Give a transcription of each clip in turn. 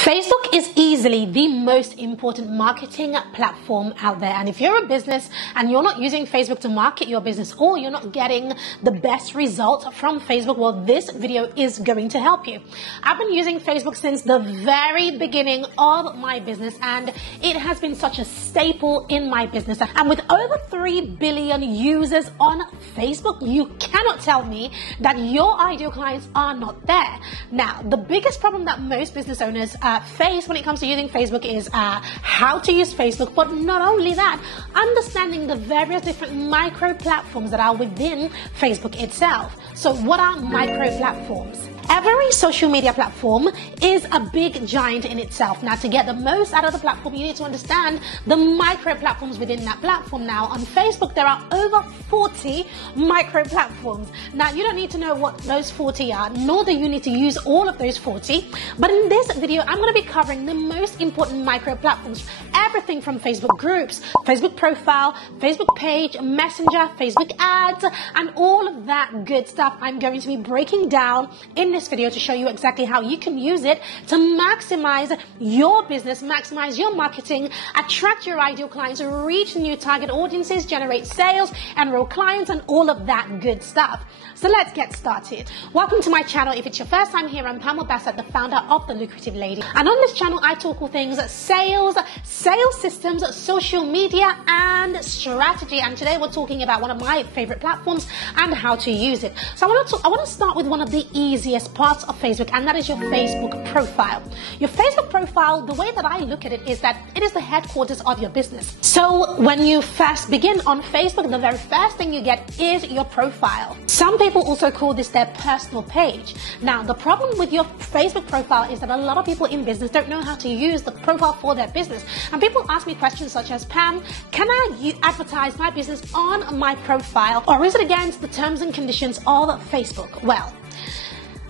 Facebook is easily the most important marketing platform out there. And if you're a business and you're not using Facebook to market your business, or you're not getting the best results from Facebook, well, this video is going to help you. I've been using Facebook since the very beginning of my business, and it has been such a staple in my business. And with over 3 billion users on Facebook, you cannot tell me that your ideal clients are not there. Now, the biggest problem that most business owners face when it comes to using Facebook is how to use Facebook, but not only that, understanding the various different micro platforms that are within Facebook itself. So what are micro platforms? Every social media platform is a big giant in itself. Now, to get the most out of the platform, you need to understand the micro platforms within that platform. Now, on Facebook, there are over 40 micro platforms. Now, you don't need to know what those 40 are, nor do you need to use all of those 40. But in this video, I'm going to be covering the most important micro platforms. Everything from Facebook groups, Facebook profile, Facebook page, Messenger, Facebook ads, and all of that good stuff I'm going to be breaking down in this video to show you exactly how you can use it to maximize your business, maximize your marketing, attract your ideal clients, reach new target audiences, generate sales, enroll clients, and all of that good stuff. So let's get started. Welcome to my channel. If it's your first time here, I'm Pamela Bassett, the founder of The Lucrative Lady. And on this channel, I talk all things sales, sales systems, social media, and strategy. And today we're talking about one of my favorite platforms and how to use it. So I want to start with one of the easiest parts of Facebook, and that is your Facebook profile. Your Facebook profile, the way that I look at it is that it is the headquarters of your business. So when you first begin on Facebook, the very first thing you get is your profile. Some people also call this their personal page. Now, the problem with your Facebook profile is that a lot of people in business don't know how to use the profile for their business. And people ask me questions such as, Pam, can I advertise my business on my profile, or is it against the terms and conditions of Facebook? Well,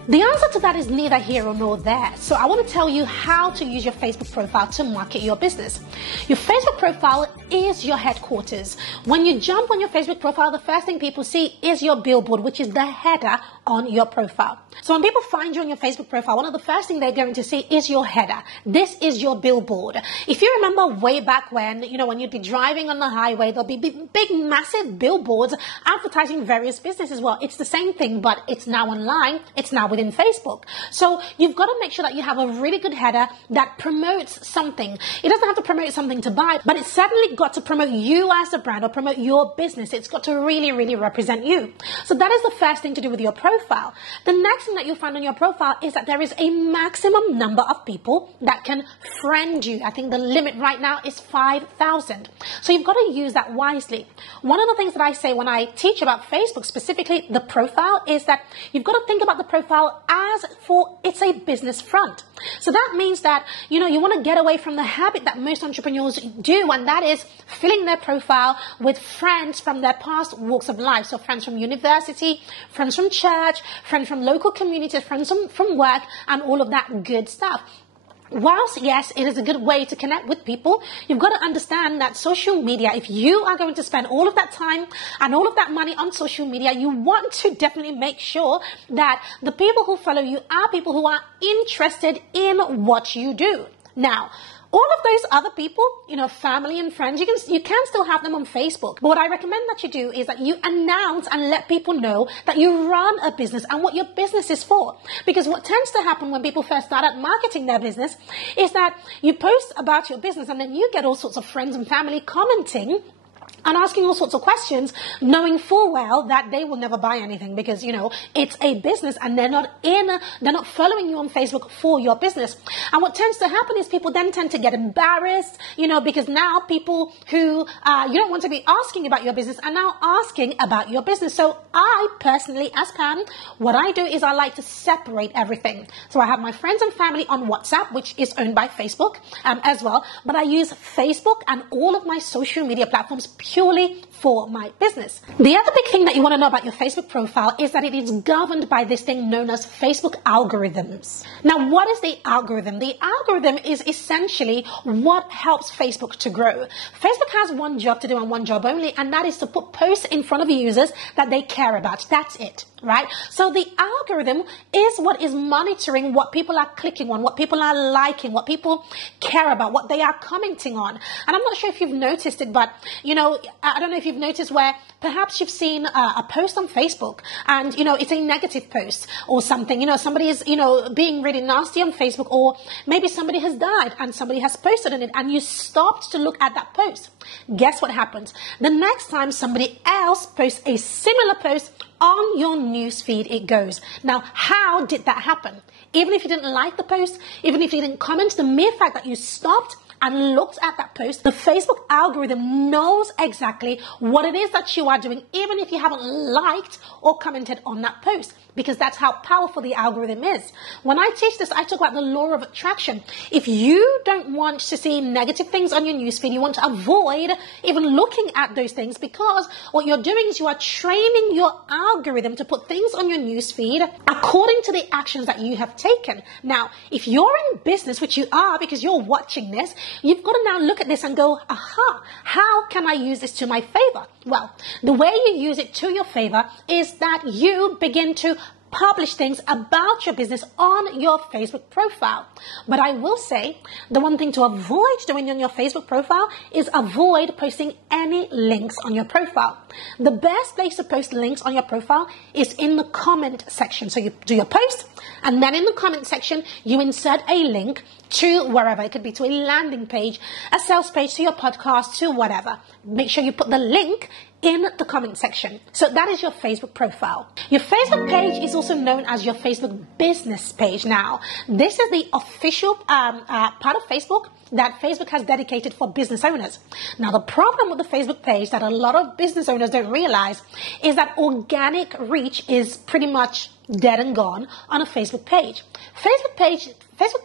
the answer to that is neither here nor there. So I want to tell you how to use your Facebook profile to market your business. Your Facebook profile is your headquarters. When you jump on your Facebook profile, the first thing people see is your billboard, which is the header on your profile. So when people find you on your Facebook profile, one of the first things they're going to see is your header. This is your billboard. If you remember way back when, when you'd be driving on the highway, there'll be big, massive billboards advertising various businesses. Well, it's the same thing, but it's now online. It's now within Facebook. So you've got to make sure that you have a really good header that promotes something. It doesn't have to promote something to buy, but it's certainly got to promote you as a brand or promote your business. It's got to really, really represent you. So that is the first thing to do with your profile. The next thing that you'll find on your profile is that there is a maximum number of people that can friend you. I think the limit right now is 5,000. So you've got to use that wisely. One of the things that I say when I teach about Facebook, specifically the profile, is that you've got to think about the profile as for it's a business front. So that means that, you want to get away from the habit that most entrepreneurs do, and that is filling their profile with friends from their past walks of life. So friends from university, friends from church, friends from local communities, friends from work, and all of that good stuff. Whilst, yes, it is a good way to connect with people, you've got to understand that social media, if you are going to spend all of that time and all of that money on social media, you want to definitely make sure that the people who follow you are people who are interested in what you do. Now, all of those other people, family and friends, you can still have them on Facebook. But what I recommend that you do is that you announce and let people know that you run a business and what your business is for. Because what tends to happen when people first start out marketing their business is that you post about your business and then you get all sorts of friends and family commenting and asking all sorts of questions, knowing full well that they will never buy anything because, it's a business and they're not following you on Facebook for your business. And what tends to happen is people then tend to get embarrassed, because now people who you don't want to be asking about your business are now asking about your business. So I personally, as Pam, what I do is I like to separate everything. So I have my friends and family on WhatsApp, which is owned by Facebook as well, but I use Facebook and all of my social media platforms purely for my business. The other big thing that you want to know about your Facebook profile is that it is governed by this thing known as Facebook algorithms. Now, what is the algorithm? The algorithm is essentially what helps Facebook to grow. Facebook has one job to do and one job only, and that is to put posts in front of users that they care about. That's it, right? So the algorithm is what is monitoring what people are clicking on, what people are liking, what people care about, what they are commenting on. And I'm not sure if you've noticed it, but, I don't know if you've noticed where perhaps you've seen a post on Facebook and, it's a negative post or something. Somebody is, being really nasty on Facebook, or maybe somebody has died and somebody has posted on it and you stopped to look at that post. Guess what happens? The next time somebody else posts a similar post on your newsfeed, it goes. Now, how did that happen? Even if you didn't like the post, even if you didn't comment, the mere fact that you stopped and looked at that post, the Facebook algorithm knows exactly what it is that you are doing, even if you haven't liked or commented on that post, because that's how powerful the algorithm is. When I teach this, I talk about the law of attraction. If you don't want to see negative things on your newsfeed, you want to avoid even looking at those things, because what you're doing is you are training your algorithm to put things on your newsfeed according to the actions that you have taken. Now, if you're in business, which you are because you're watching this, you've got to now look at this and go, aha, how can I use this to my favor? Well, the way you use it to your favor is that you begin to publish things about your business on your Facebook profile. But I will say the one thing to avoid doing on your Facebook profile is avoid posting any links on your profile. The best place to post links on your profile is in the comment section. So you do your post, and then in the comment section, you insert a link to wherever. It could be to a landing page, a sales page, to your podcast, to whatever. Make sure you put the link in the comment section. So that is your Facebook profile. Your Facebook page is also known as your Facebook business page. Now, this is the official part of Facebook that Facebook has dedicated for business owners. Now, the problem with the Facebook page that a lot of business owners don't realize is that organic reach is pretty much dead and gone on a Facebook page. Facebook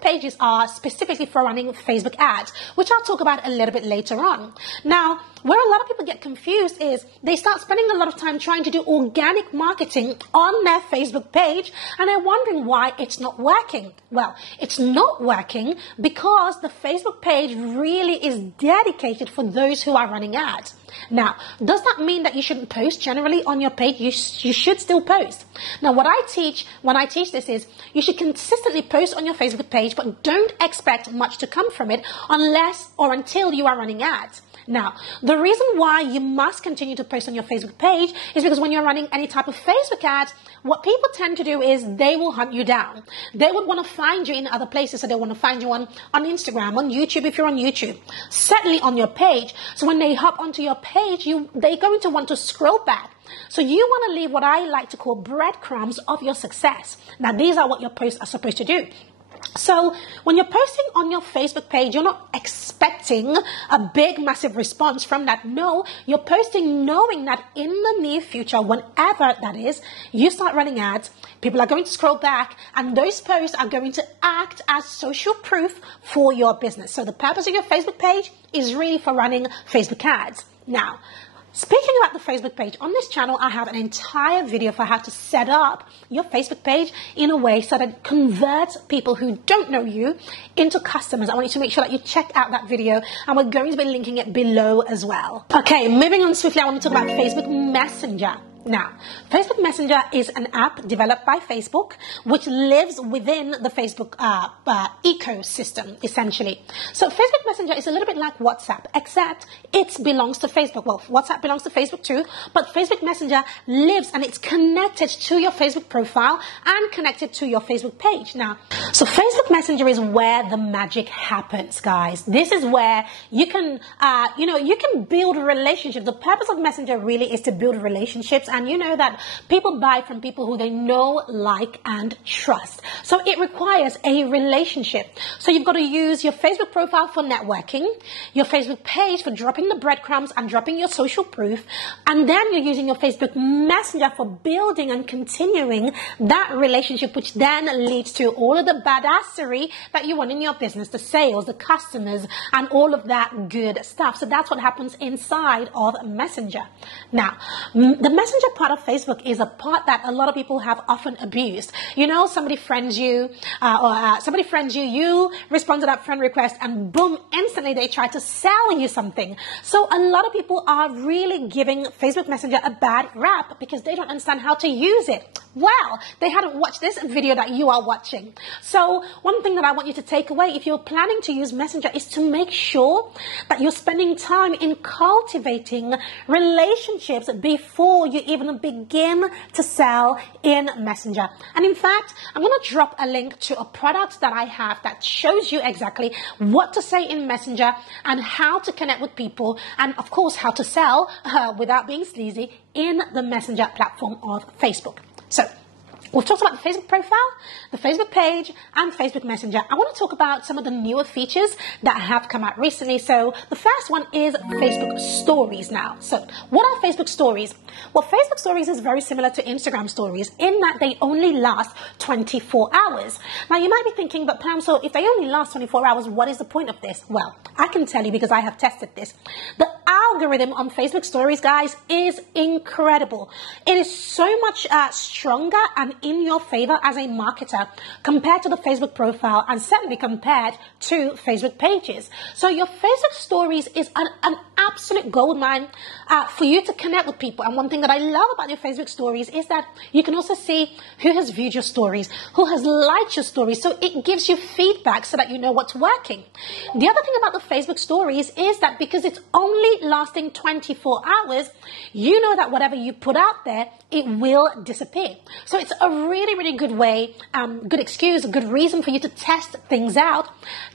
pages are specifically for running Facebook ads, which I'll talk about a little bit later on. Now, where a lot of people get confused is they start spending a lot of time trying to do organic marketing on their Facebook page, and they're wondering why it's not working. Well, it's not working because the Facebook page really is dedicated for those who are running ads. Now, does that mean that you shouldn't post generally on your page? You should still post. Now, what I teach when I teach this is you should consistently post on your Facebook page, but don't expect much to come from it unless or until you are running ads. Now, the reason why you must continue to post on your Facebook page is because when you're running any type of Facebook ads, what people tend to do is they will hunt you down. They would want to find you in other places. So they want to find you on Instagram, on YouTube if you're on YouTube, certainly on your page. So when they hop onto your page, they're going to want to scroll back. So you want to leave what I like to call breadcrumbs of your success. Now, these are what your posts are supposed to do. So when you're posting on your Facebook page, you're not expecting a big, massive response from that. No, you're posting knowing that in the near future, whenever that is, you start running ads, people are going to scroll back, and those posts are going to act as social proof for your business. So the purpose of your Facebook page is really for running Facebook ads. Now, speaking about the Facebook page, on this channel, I have an entire video for how to set up your Facebook page in a way so that it converts people who don't know you into customers. I want you to make sure that you check out that video, and we're going to be linking it below as well. Okay, moving on swiftly, I want to talk about Facebook Messenger. Now, Facebook Messenger is an app developed by Facebook, which lives within the Facebook ecosystem, essentially. So Facebook Messenger is a little bit like WhatsApp, except it belongs to Facebook. Well, WhatsApp belongs to Facebook too, but Facebook Messenger lives and it's connected to your Facebook profile and connected to your Facebook page. Now, so Facebook Messenger is where the magic happens, guys. This is where you can, you can build relationships. The purpose of Messenger really is to build relationships and you know that people buy from people who they know, like, and trust. So it requires a relationship. So you've got to use your Facebook profile for networking, your Facebook page for dropping the breadcrumbs and dropping your social proof, and then you're using your Facebook Messenger for building and continuing that relationship, which then leads to all of the badassery that you want in your business, the sales, the customers, and all of that good stuff. So that's what happens inside of Messenger. Now, the Messenger part of Facebook is a part that a lot of people have often abused. You know, somebody friends you, you respond to that friend request, and boom, instantly they try to sell you something. So a lot of people are really giving Facebook Messenger a bad rap because they don't understand how to use it. Well, they hadn't watched this video that you are watching. So one thing that I want you to take away if you're planning to use Messenger is to make sure that you're spending time in cultivating relationships before you even begin to sell in Messenger. And in fact, I'm going to drop a link to a product that I have that shows you exactly what to say in Messenger and how to connect with people, and of course how to sell without being sleazy in the Messenger platform of Facebook. So we've talked about the Facebook profile, the Facebook page, and Facebook Messenger. I want to talk about some of the newer features that have come out recently. So the first one is Facebook Stories now. So what are Facebook Stories? Well, Facebook Stories is very similar to Instagram Stories in that they only last 24 hours. Now, you might be thinking, but Pam, so if they only last 24 hours, what is the point of this? Well, I can tell you because I have tested this. The algorithm on Facebook Stories, guys, is incredible. It is so much stronger and in your favor as a marketer compared to the Facebook profile, and certainly compared to Facebook pages. So your Facebook Stories is an absolute goldmine for you to connect with people. And one thing that I love about your Facebook Stories is that you can also see who has viewed your stories, who has liked your stories. So it gives you feedback so that you know what's working. The other thing about the Facebook Stories is that because it's only lasting 24 hours, you know that whatever you put out there, it will disappear. So it's a really, really good way, good excuse, a good reason for you to test things out,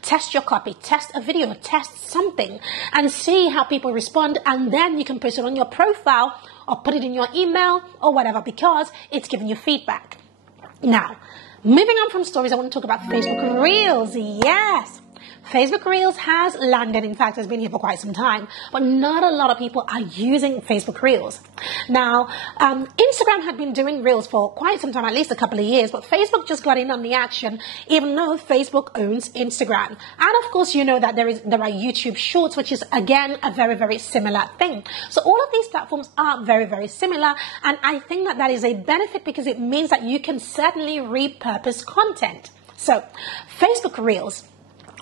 test your copy, test a video, test something, and see how people respond. And then you can post it on your profile or put it in your email or whatever, because it's giving you feedback. Now, moving on from stories, I want to talk about Facebook Reels. Yes. Facebook Reels has landed. In fact, it's been here for quite some time, but not a lot of people are using Facebook Reels. Now, Instagram had been doing Reels for quite some time, at least a couple of years, but Facebook just got in on the action, even though Facebook owns Instagram. And of course, you know that there are YouTube Shorts, which is again a very, very similar thing. So all of these platforms are very, very similar, and I think that that is a benefit because it means that you can certainly repurpose content. So Facebook Reels.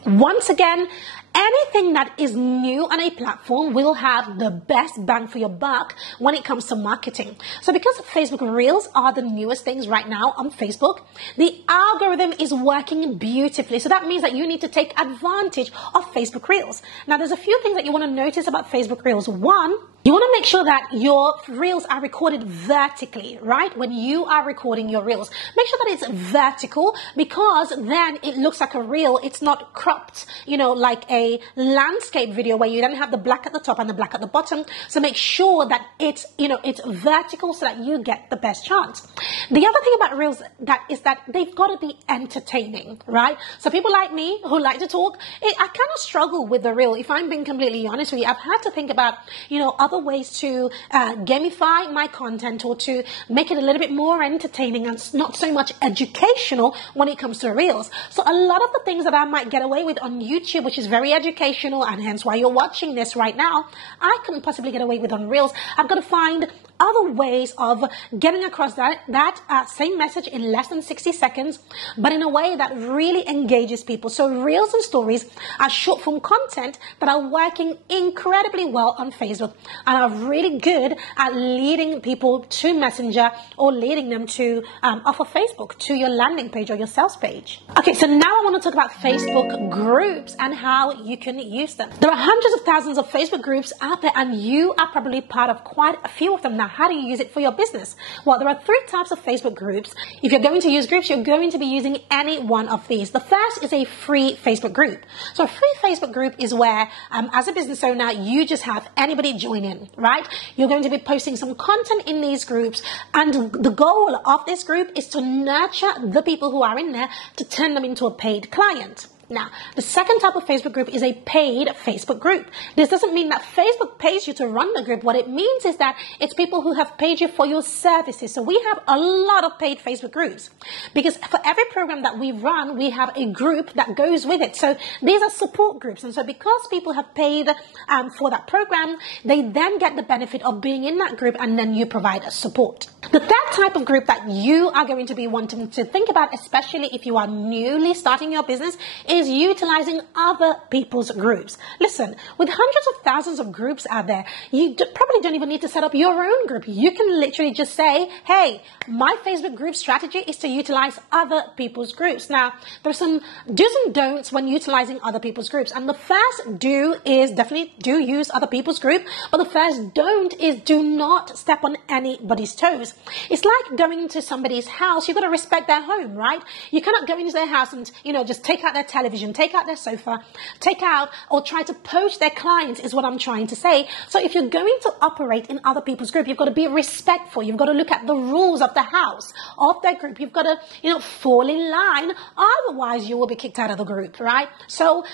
Once again, anything that is new on a platform will have the best bang for your buck when it comes to marketing. So because Facebook Reels are the newest things right now on Facebook, the algorithm is working beautifully. So that means that you need to take advantage of Facebook Reels. Now, there's a few things that you want to notice about Facebook Reels. One, you want to make sure that your Reels are recorded vertically, right? When you are recording your Reels, make sure that it's vertical, because then it looks like a reel. It's not cropped, you know, like a landscape video where you then have the black at the top and the black at the bottom. So make sure that it's, you know, it's vertical so that you get the best chance. The other thing about Reels is that they've got to be entertaining, right? So people like me who like to talk, I kind of struggle with the Reel. If I'm being completely honest with you, I've had to think about, you know, other ways to gamify my content or to make it a little bit more entertaining and not so much educational when it comes to Reels. So a lot of the things that I might get away with on YouTube, which is very educational and hence why you're watching this right now, I couldn't possibly get away with on Reels. I've got to find other ways of getting across that same message in less than 60 seconds, but in a way that really engages people. So Reels and Stories are short form content that are working incredibly well on Facebook and are really good at leading people to Messenger or leading them to off of Facebook to your landing page or your sales page. Okay, so now I want to talk about Facebook groups and how you can use them. There are hundreds of thousands of Facebook groups out there, and you are probably part of quite a few of them now. how do you use it for your business? Well, there are 3 types of Facebook groups. If you're going to use groups, you're going to be using any one of these. The first is a free Facebook group. So a free Facebook group is where, as a business owner, you just have anybody join in, right? You're going to be posting some content in these groups, and the goal of this group is to nurture the people who are in there to turn them into a paid client. Now, the second type of Facebook group is a paid Facebook group. This doesn't mean that Facebook pays you to run the group. What it means is that it's people who have paid you for your services. So we have a lot of paid Facebook groups because for every program that we run, we have a group that goes with it. So these are support groups. And so because people have paid for that program, they then get the benefit of being in that group, and then you provide support. The third type of group that you are going to be wanting to think about, especially if you are newly starting your business, is utilizing other people's groups. Listen, with hundreds of thousands of groups out there, you probably don't even need to set up your own group. You can literally just say, hey, my Facebook group strategy is to utilize other people's groups. Now, there's some do's and don'ts when utilizing other people's groups. And the first do is definitely do use other people's group. But the first don't is do not step on anybody's toes. It's like going to somebody's house. You've got to respect their home, right? You cannot go into their house and, just take out their television, take out their sofa, take out or try to poach their clients is what I'm trying to say. So if you're going to operate in other people's group, you've got to be respectful. You've got to look at the rules of the house, of their group. You've got to, fall in line. Otherwise, you will be kicked out of the group, right? So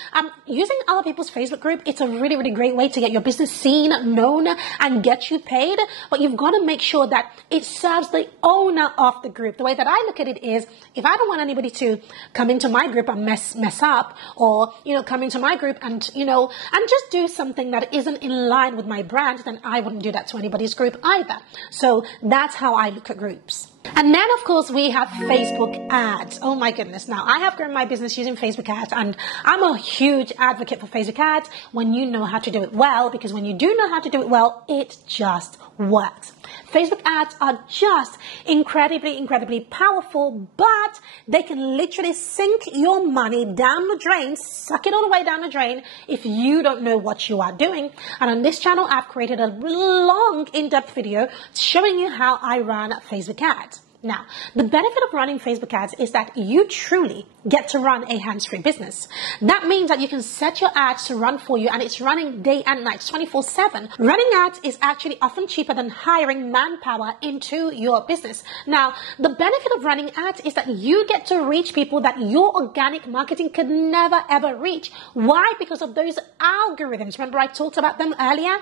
using other people's Facebook group, it's a really, really great way to get your business seen, known, and get you paid. But you've got to make sure that it serves the owner of the group. The way that I look at it is, if I don't want anybody to come into my group and mess up, or come into my group and just do something that isn't in line with my brand, then I wouldn't do that to anybody's group either. So that's how I look at groups. And then, of course, we have Facebook ads. Oh my goodness. Now, I have grown my business using Facebook ads, and I'm a huge advocate for Facebook ads when you know how to do it well, because when you do know how to do it well, it just works. Facebook ads are just incredibly, incredibly powerful, but they can literally sink your money down the drain, suck it all the way down the drain if you don't know what you are doing. And on this channel, I've created a long, in-depth video showing you how I run Facebook ads. Now, the benefit of running Facebook ads is that you truly get to run a hands-free business. That means that you can set your ads to run for you, and it's running day and night, 24/7. Running ads is actually often cheaper than hiring manpower into your business. Now, the benefit of running ads is that you get to reach people that your organic marketing could never, ever reach. Why? Because of those algorithms. Remember I talked about them earlier?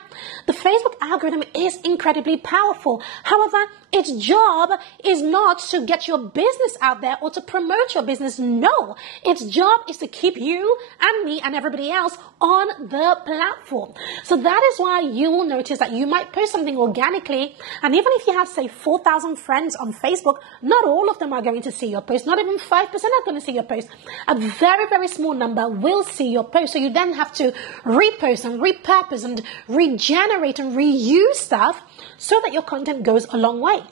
The Facebook algorithm is incredibly powerful. However, its job is not to get your business out there or to promote your business. No, its job is to keep you and me and everybody else on the platform. So that is why you will notice that you might post something organically, and even if you have, say, 4,000 friends on Facebook, not all of them are going to see your post. Not even 5% are going to see your post. A very, very small number will see your post. So you then have to repost and repurpose and regenerate and reuse stuff so that your content goes a long way.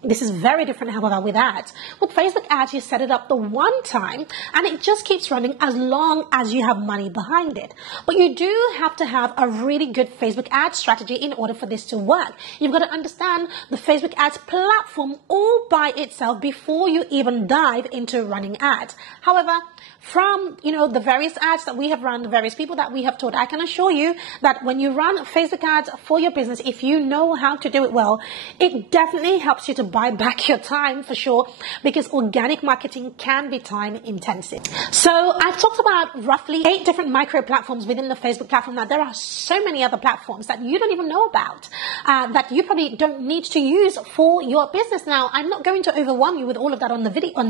This is very different, however, with ads. With Facebook ads, you set it up the one time and it just keeps running as long as you have money behind it. But you do have to have a really good Facebook ad strategy in order for this to work. You've got to understand the Facebook ads platform all by itself before you even dive into running ads. However, from, the various ads that we have run, the various people that we have taught, I can assure you that when you run Facebook ads for your business, if you know how to do it well, it definitely helps you to buy back your time for sure, because organic marketing can be time intensive. So I've talked about roughly 8 different micro platforms within the Facebook platform. Now, there are so many other platforms that you don't even know about, that you probably don't need to use for your business. Now, I'm not going to overwhelm you with all of that on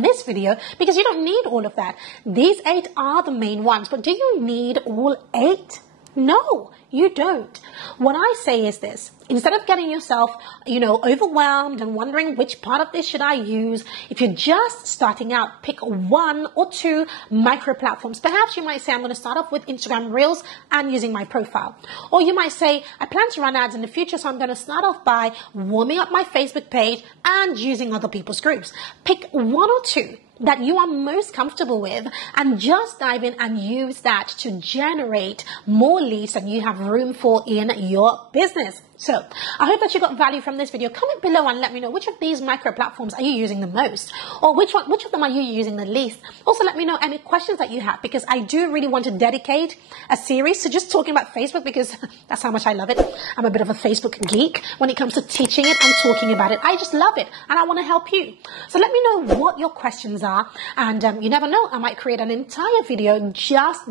this video, because you don't need all of that. These 8 are the main ones, but do you need all 8? No, you don't. What I say is this: instead of getting yourself, overwhelmed and wondering which part of this should I use, if you're just starting out, pick 1 or 2 micro platforms. Perhaps you might say, I'm going to start off with Instagram Reels and using my profile. Or you might say, I plan to run ads in the future, so I'm going to start off by warming up my Facebook page and using other people's groups. Pick 1 or 2 that you are most comfortable with and just dive in and use that to generate more leads than you have room for in your business. So I hope that you got value from this video. Comment below and let me know which of these micro platforms are you using the most, or which of them are you using the least. Also, let me know any questions that you have, because I do really want to dedicate a series to just talking about Facebook, because that's how much I love it. I'm a bit of a Facebook geek when it comes to teaching it and talking about it. I just love it, and I want to help you. So let me know what your questions are, and you never know, I might create an entire video just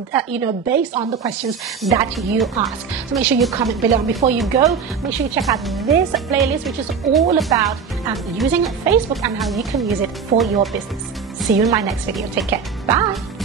based on the questions that you ask. So make sure you comment below, and before you go, make sure you check out this playlist, which is all about using Facebook and how you can use it for your business. See you in my next video. Take care. Bye.